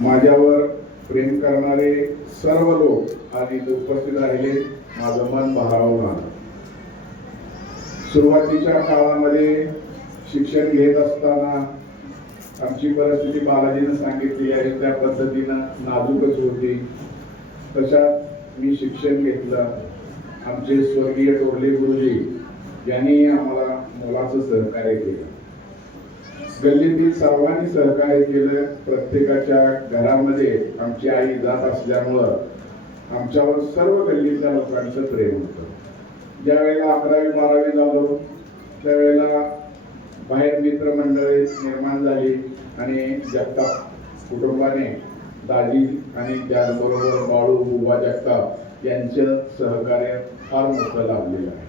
माझ्यावर प्रेम करणारे सर्व लोक आज इथे उपस्थित राहिले माझं मन भारावून आलं. सुरुवातीच्या काळामध्ये शिक्षण घेत असताना आमची परिस्थिती बालाजीनं सांगितली आहे त्या पद्धतीनं नाजूकच होती. तशात मी शिक्षण घेतलं. आमचे स्वर्गीय टोरले गुरुजी यांनी आम्हाला मोलाचं सहकार्य केलं. गल्लीतील सर्वांनी सहकार्य केलं. प्रत्येकाच्या घरामध्ये आमची आई जात असल्यामुळं आमच्यावर सर्व गल्लीतल्या लोकांचं प्रेम होतं. ज्या वेळेला अकरावी बारावी झालो त्यावेळेला बाहेर मित्रमंडळी निर्माण झाली आणि जगताप कुटुंबाने दाजी आणि त्याचबरोबर बाळू बुबा जगताप यांचं सहकार्य फार मोठं लाभलेलं आहे.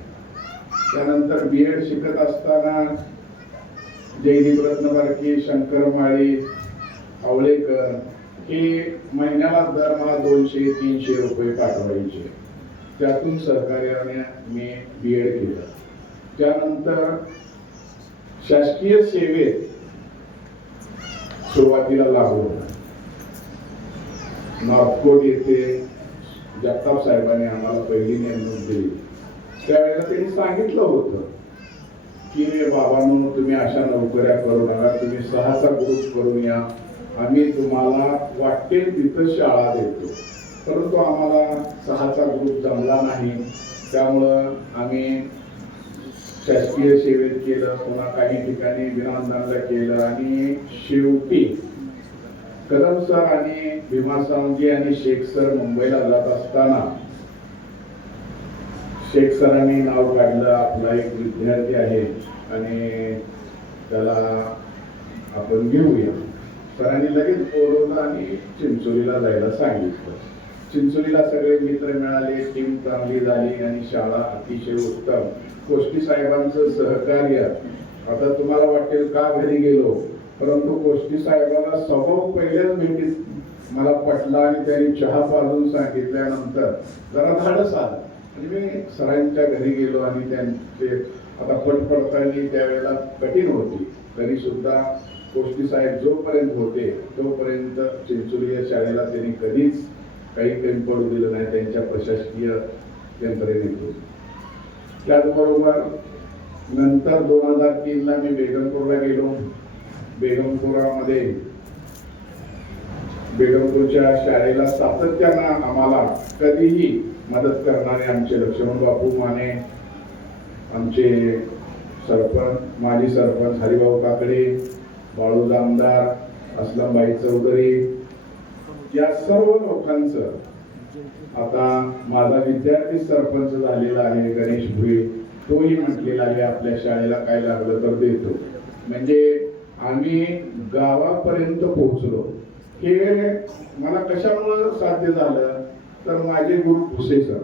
त्यानंतर बी एड शिकत असताना जयदीप रत्नबारकी शंकर माळी आवळेकर हे महिन्याला दरमहा दोनशे तीनशे रुपये पाठवायचे. त्यातून सहकार्याने मी बी एड केलं. त्यानंतर शासकीय सेवेत सुरुवातीला लागलो नॉर्थकोट येथे जगताप साहेबांनी आम्हाला पहिली नेमणूक दिली. त्यावेळेला त्यांनी सांगितलं होतं की रे बाबांनो तुम्ही अशा नोकऱ्या करू नका तुम्ही सहाचा ग्रुप करून या. आम्ही तुम्हाला वाटेल तिथं शाळा देतो. परंतु आम्हाला सहाचा ग्रुप जमला नाही. त्यामुळं आम्ही शासकीय सेवेत केलं पुन्हा काही ठिकाणी विनामदानला केलं. आणि शेवटी कदम सर आणि भीमा सावंगी आणि शेख सर मुंबईला जात असताना शेख सरांनी नाव काढलं. आपला एक विद्यार्थी आहे. आणि त्याला आपण घेऊया. सरांनी लगेच बोलवलं आणि चिंचोलीला जायला सांगितलं. चिंचोलीला सगळे मित्र मिळाले टीम चांगली झाली आणि शाळा अतिशय उत्तम. कोष्टी साहेबांचं सहकार्य. आता तुम्हाला वाटेल का घरी गेलो? परंतु कोष्टी साहेबांना स्वभाव पहिल्याच भेटीत मला पटला आणि त्यांनी चहा पाजून सांगितल्यानंतर जरा धाडस आलं. आणि मी सरांच्या घरी गेलो आणि त्यांचे आता पट त्यावेळेला कठीण होती. तरी सुद्धा कोष्टी साहेब जोपर्यंत होते तोपर्यंत चिंचोली या शाळेला त्यांनी कधीच काही कमी पडू दिलं नाही. त्यांच्या प्रशासकीय यंत्रणेतून त्याचबरोबर नंतर दोन हजार तीनला मी बेगमपूरला गेलो. बेगमपुरामध्ये बेगमपूरच्या शाळेला सातत्यानं आम्हाला कधीही मदत करणारे आमचे लक्ष्मण बापू माने आमचे सरपंच माजी सरपंच हरिभाऊ काकडे बाळू आमदार असलमबाई चौधरी या सर्व लोकांचं आता माझा विद्यार्थी सरपंच झालेला आहे गणेश भुई तोही म्हटलेला आहे आपल्या शाळेला काय लागलं तर देतो. म्हणजे आम्ही गावापर्यंत पोहोचलो. हे मला कशामुळं साध्य झालं तर माझे गुरु भुसे सर.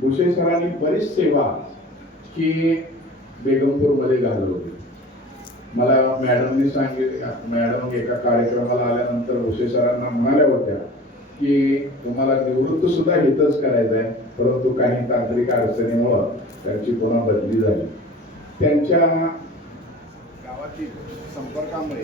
भुसे सरांनी बरीच सेवा की बेगमपूरमध्ये घालवली. मला मॅडमनी सांगितलं मॅडम एका कार्यक्रमाला आल्यानंतर भुसे सरांना म्हणाल्या होत्या की तुम्हाला निवृत्त सुद्धा इथंच करायचं आहे परंतु काही तांत्रिक अडचणीमुळं त्यांची पुन्हा बदली झाली. त्यांच्या गावातील संपर्कामुळे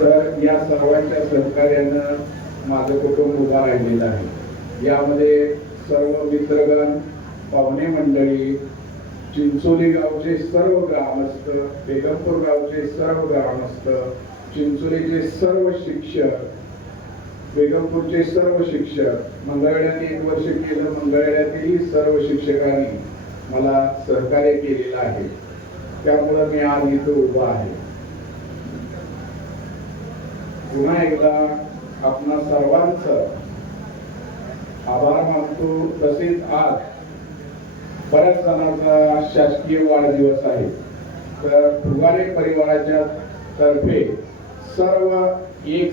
तर या सर्वांच्या सहकार्यानं माझं कुटुंब उभा राहिलेलं आहे. यामध्ये सर्व मित्रगण पाहुणे मंडळी चिंचोली गावचे सर्व ग्रामस्थ बेगमपूर गावचे सर्व ग्रामस्थ चिंचोलीचे सर्व शिक्षक बेगमपूरचे सर्व शिक्षक मंगळवेड्याने एक वर्ष केलं मंगळवेढ्यातीलही सर्व शिक्षकांनी मला सहकार्य केलेलं आहे. त्यामुळं मी आज इथं उभा आहे. पुन्हा एकदा आपणा सर्वांचं आभार मानतो. तसेच आज बऱ्याच जणांचा शासकीय वाढदिवस आहे. तर फुगारे परिवाराच्या तर्फे सर्व एक